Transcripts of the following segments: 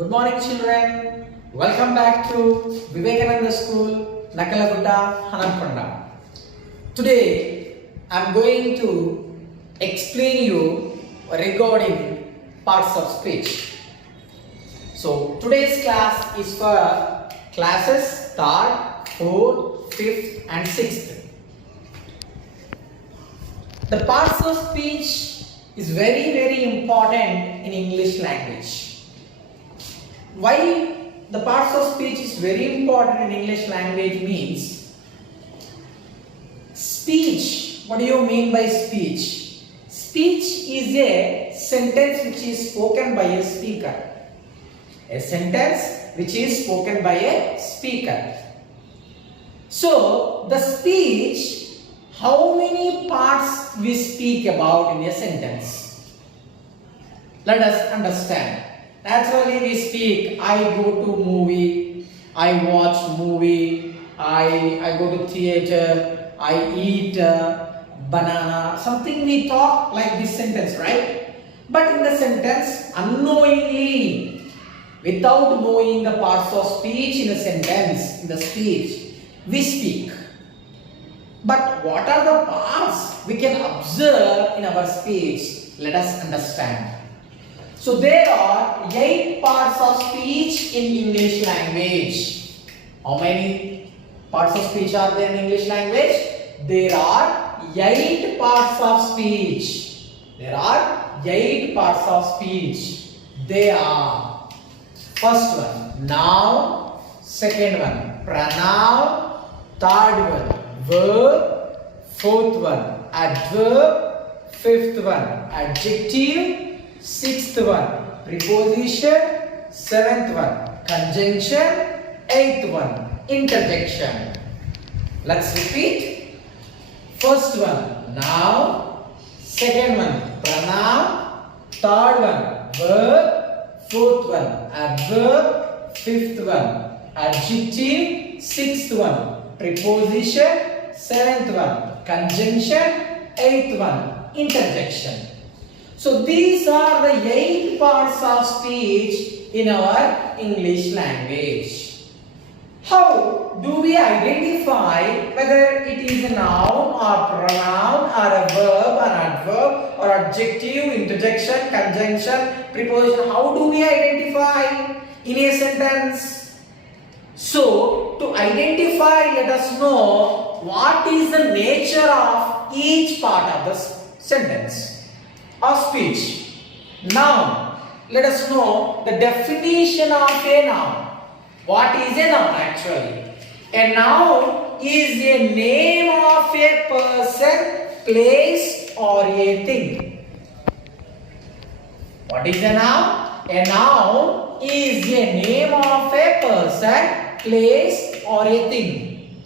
Good morning, children. Welcome back to Vivekananda School, Nakalagutta, Hanamkonda. Today, I am going to explain you regarding parts of speech. So, today's class is for classes 3rd, 4th, 5th and 6th. The parts of speech is very important in English language. Why the parts of speech is very important in English language means speech. What do you mean by speech? Speech is a sentence which is spoken by a speaker. A sentence which is spoken by a speaker. So the speech, how many parts we speak about in a sentence? Let us understand. Naturally we speak, I go to movie, I watch movie, I go to theater, I eat banana, something we talk like this sentence, right? But in the sentence, unknowingly, without knowing the parts of speech in a sentence, in the speech, we speak. But what are the parts we can observe in our speech? Let us understand. So there are 8 parts of speech in English language. How many parts of speech are there in English language? There are 8 parts of speech. There are 8 parts of speech. They are: first one, noun; second one, pronoun; third one, verb; fourth one, adverb; fifth one, adjective; sixth one, preposition; seventh one, conjunction; eighth one, interjection. Let's repeat. First one, noun; second one, pronoun; third one, verb; fourth one, adverb; fifth one, adjective; sixth one, preposition; seventh one, conjunction; eighth one, interjection. So these are the 8 parts of speech in our English language. How do we identify whether it is a noun or pronoun or a verb or adverb or adjective, interjection, conjunction, preposition? How do we identify in a sentence? So to identify, let us know what is the nature of each part of the sentence or speech. Noun. Let us know the definition of a noun. What is a noun actually? A noun is a name of a person, place or a thing. What is a noun? A noun is a name of a person, place or a thing.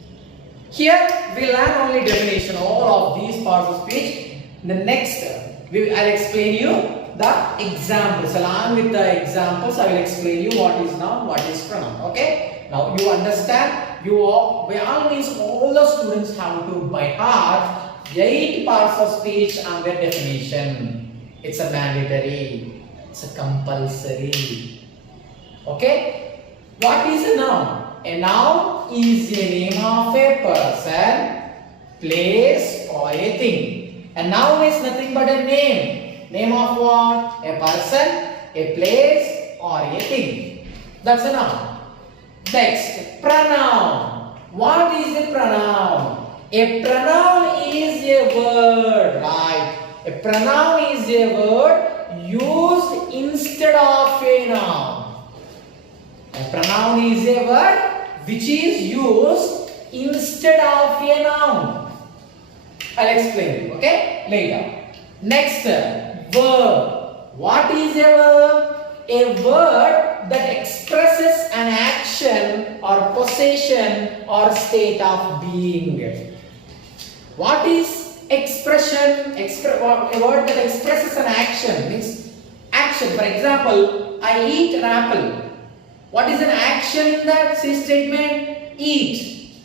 Here we learn only definition, all of these parts of speech. In the next I'll explain you the examples. Along with the examples, I will explain you what is noun, what is pronoun. Okay? Now you understand. By all means, all the students have to by heart 8 parts of speech and their definition. It's a mandatory. It's a compulsory. Okay? What is a noun? A noun is a name of a person, place or a thing. A noun is nothing but a name. Name of what? A person, a place or a thing. That's a noun. Next, pronoun. What is a pronoun? A pronoun is a word, right? A pronoun is a word used instead of a noun. A pronoun is a word which is used instead of a noun. I'll explain you, okay? Later. Next, verb. What is a verb? A word that expresses an action or possession or state of being. What is expression? A word that expresses an action means action. For example, I eat an apple. What is an action in that statement? Eat.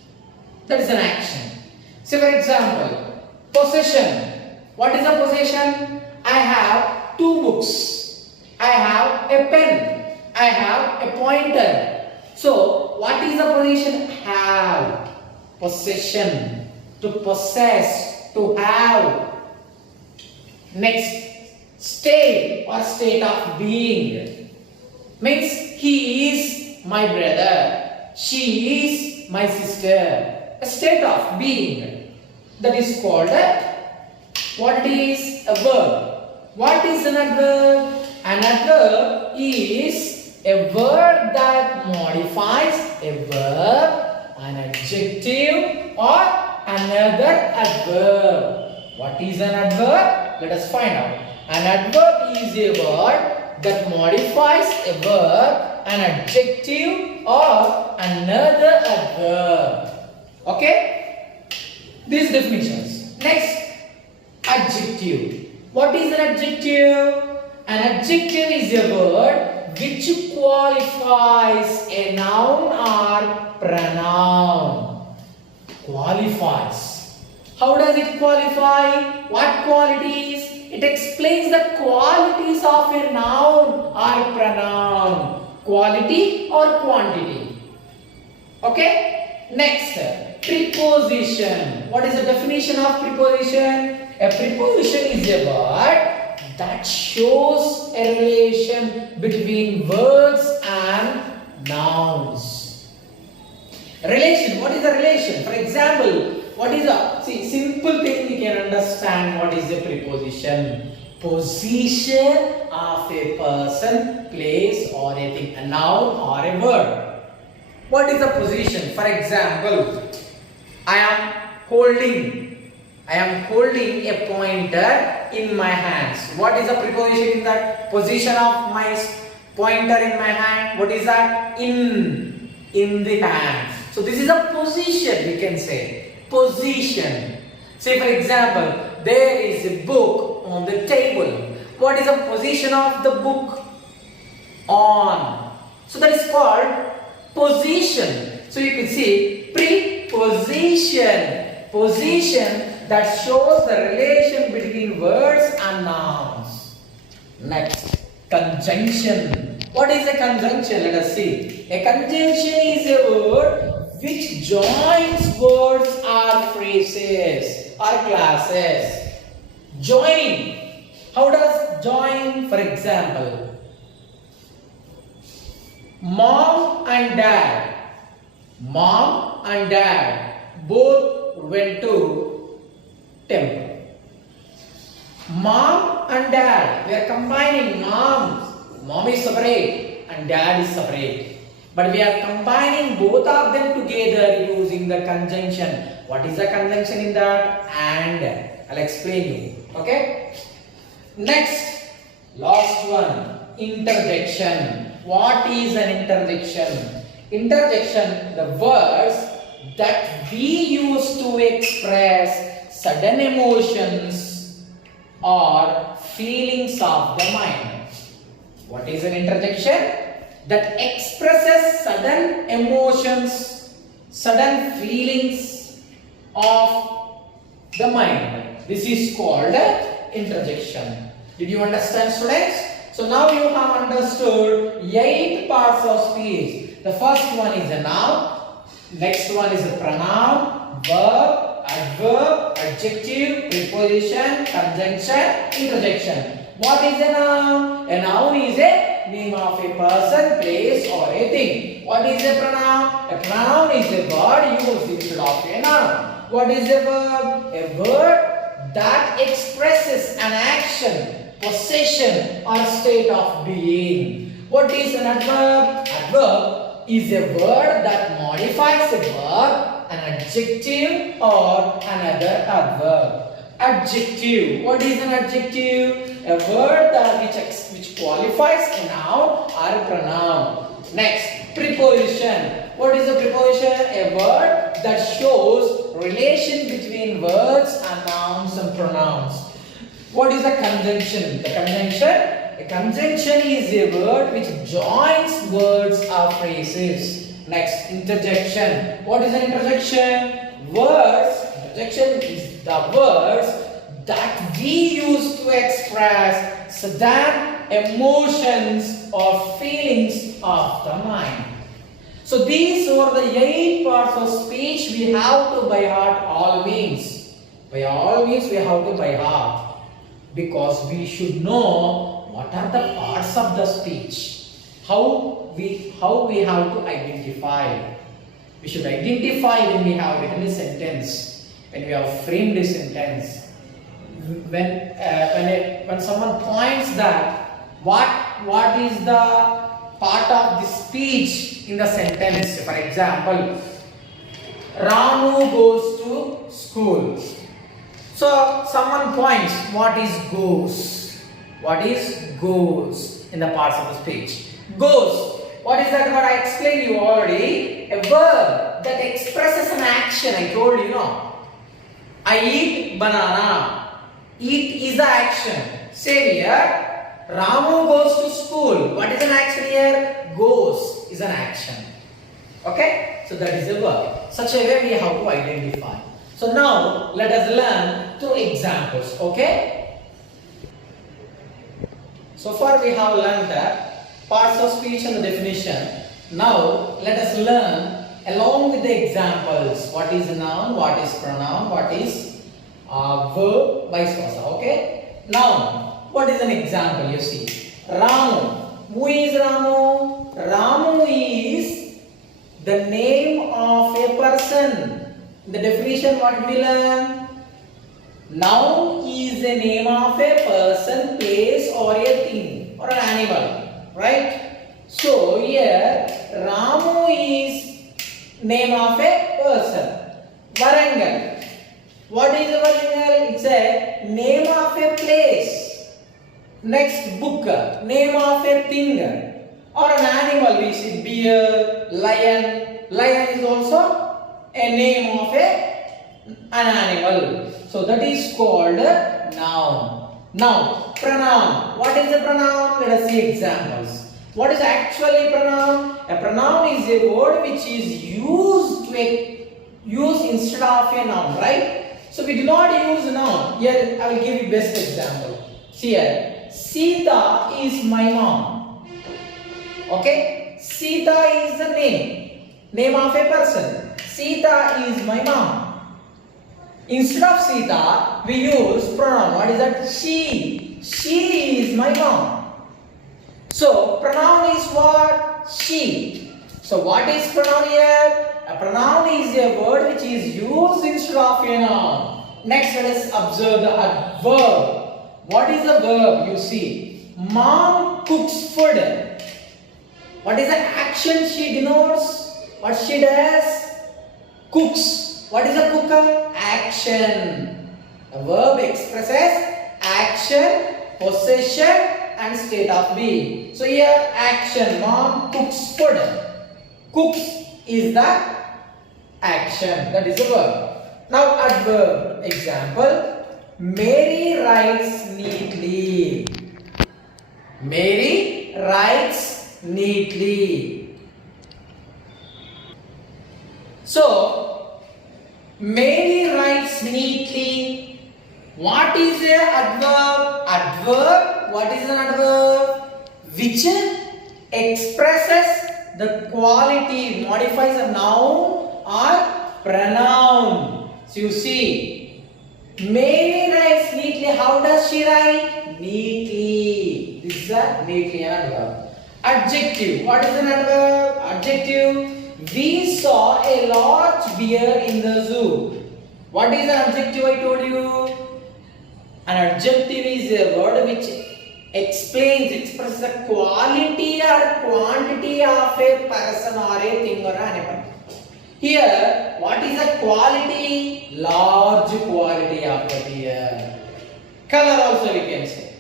That is an action. So, for example, possession. What is a possession? I have 2 books. I have a pen. I have a pointer. So what is the position? Have. Possession. To possess. To have. Next. State or state of being. Means he is my brother. She is my sister. A state of being. That is called what is a verb. What is an adverb? An adverb is a word that modifies a verb, an adjective or another adverb. What is an adverb? Let us find out. An adverb is a word that modifies a verb, an adjective or another adverb. Okay? These definitions. Next, adjective. What is an adjective? An adjective is a word which qualifies a noun or pronoun. Qualifies. How does it qualify? What qualities? It explains the qualities of a noun or pronoun. Quality or quantity. Okay? Next, preposition. What is the definition of preposition? A preposition is a word that shows a relation between words and nouns. Relation. What is the relation? For example, what is a simple thing we can understand what is a preposition. Position of a person, place or a thing, a noun or a word. What is the position? For example, I am holding a pointer in my hands. What is the preposition in that? Position of my pointer in my hand. What is that? In the hand. So this is a position, we can say. Position. Say for example, there is a book on the table. What is the position of the book? On. So that is called position. So you can see preposition. Position that shows the relation between words and nouns. Next, conjunction. What is a conjunction? Let us see. A conjunction is a word which joins words or phrases or classes. Joining. How does join? For example, mom and dad. Mom and dad both went to temple. Mom and dad, we are combining mom is separate and dad is separate, but we are combining both of them together using the conjunction. What is the conjunction in that? And. I'll explain you. Okay. Next, last one, interjection. What is an interjection? Interjection, the words that we use to express sudden emotions or feelings of the mind. What is an interjection? That expresses sudden emotions, sudden feelings of the mind. This is called interjection. Did you understand, students? So now you have understood 8 parts of speech. The first one is a noun, next one is a pronoun, verb, adverb, adjective, preposition, conjunction, interjection. What is a noun? A noun is a name of a person, place or a thing. What is a pronoun? A pronoun is a word used instead of a noun. What is a verb? A word that expresses an action, possession or state of being. What is an adverb? Adverb is a word that modifies a verb, an adjective or another adverb. Adjective. What is an adjective? A word that which qualifies a noun or a pronoun. Next, preposition. What is a preposition? A word that shows relation between words and nouns and pronouns. What is a conjunction? The conjunction? A conjunction is a word which joins words or phrases. Next, interjection. What is an interjection? Words. Interjection is the words that we use to express sudden emotions or feelings of the mind. So these are the 8 parts of speech we have to by heart all means. By all means we have to by heart, because we should know what are the parts of the speech. How we have to identify. We should identify when we have written a sentence, when we have framed a sentence. When someone points that what is the part of the speech in the sentence. For example, Ramu goes to school. So someone points, what is goes? What is goes in the parts of the speech? Goes. What is that word? I explained you already. A verb that expresses an action. I told you, no. I eat banana. Eat is the action. Same here. Ramu goes to school. What is an action here? Goes is an action. Okay? So that is a verb. Such a way we have to identify. So now let us learn 2 examples. Okay? So far we have learned parts of speech and the definition. Now let us learn along with the examples. What is noun? What is pronoun? What is verb? Vice versa. Okay? Noun. What is an example? You see, Ramu. Who is Ramu? Ramu is the name of a person. The definition what we learn? Noun is the name of a person, place or a thing or an animal. Right? So here Ramu is name of a person. Warangal. What is Warangal? It's a name of a place. Next, book, name of a thing or an animal. We see bear, lion. Lion is also a name of an animal. So that is called noun. Now, pronoun. What is a pronoun? Let us see examples. What is actually a pronoun? A pronoun is a word which is used instead of a noun, right? So we do not use noun. Here I will give you best example. See here. Sita is my mom. Okay? Sita is the name of a person. Sita is my mom. Instead of Sita, we use pronoun. What is that? She. She is my mom. So, pronoun is what? She. So, what is pronoun here? A pronoun is a word which is used instead of a noun. Next, let us observe the adverb. What is a verb? You see, mom cooks food. What is the action she denotes? What she does? Cooks. What is a cooker? Action. A verb expresses action, possession and state of being. So here action. Mom cooks food. Cooks is the action. That is a verb. Now adverb. Example. Mary writes neatly. Mary writes neatly. So, Mary writes neatly. What is an adverb? Adverb. What is an adverb? Which expresses the quality, modifies a noun or pronoun. So you see, Mary writes neatly. How does she write? Neatly. This is a neatly an adverb. Adjective. What is an adverb? Adjective. We saw a large bear in the zoo. What is an adjective? I told you. An adjective is a word which expresses the quality or quantity of a person or a thing or an animal. Here, what is the quality? Large quality of the beer. Color also we can say.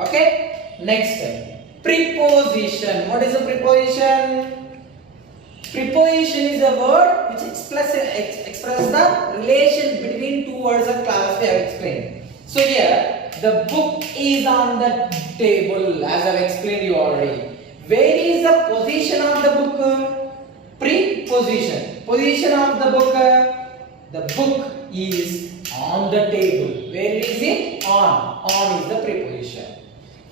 Okay? Next, preposition. What is a preposition? Preposition is a word which expresses the relation between two words or clauses we have explained. So here, the book is on the table, as I have explained you already. Where is the position of the book? Preposition. Position of the book. The book is on the table. Where is it? On. On is the preposition.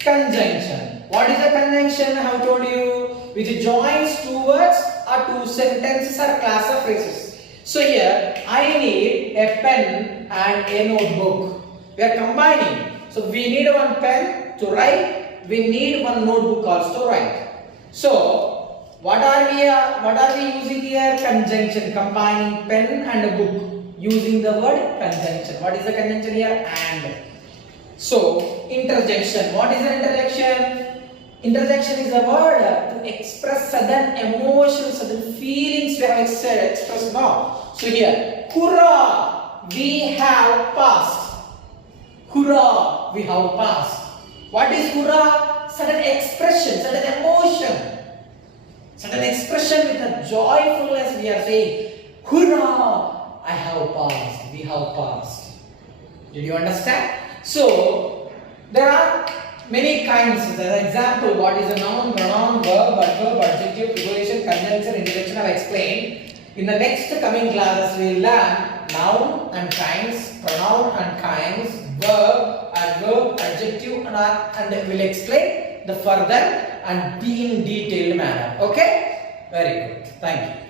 Conjunction. What is a conjunction? I have told you, which joins two words or two sentences or class of phrases. So here, I need a pen and a notebook. We are combining. So we need one pen to write. We need one notebook also to write. So what are we using here? Conjunction. Combining pen and a book using the word conjunction. What is the conjunction here? And. So interjection. What is an interjection? Interjection is a word to express sudden emotions, sudden feelings we have expressed now. So here, hurrah, we have passed. Hurrah, we have passed. What is hurrah? Sudden expression, sudden emotion. Sudden expression with a joyfulness we are saying, hurrah, I have passed, we have passed. Did you understand? So, there are many kinds. As an example, what is a noun, pronoun, verb, adverb, adjective, preposition, conjunction, interjection I have explained. In the next coming classes, we will learn noun and kinds, pronoun and kinds, verb, adverb, adjective, and we will explain the further and in detailed manner. Okay? Very good. Thank you.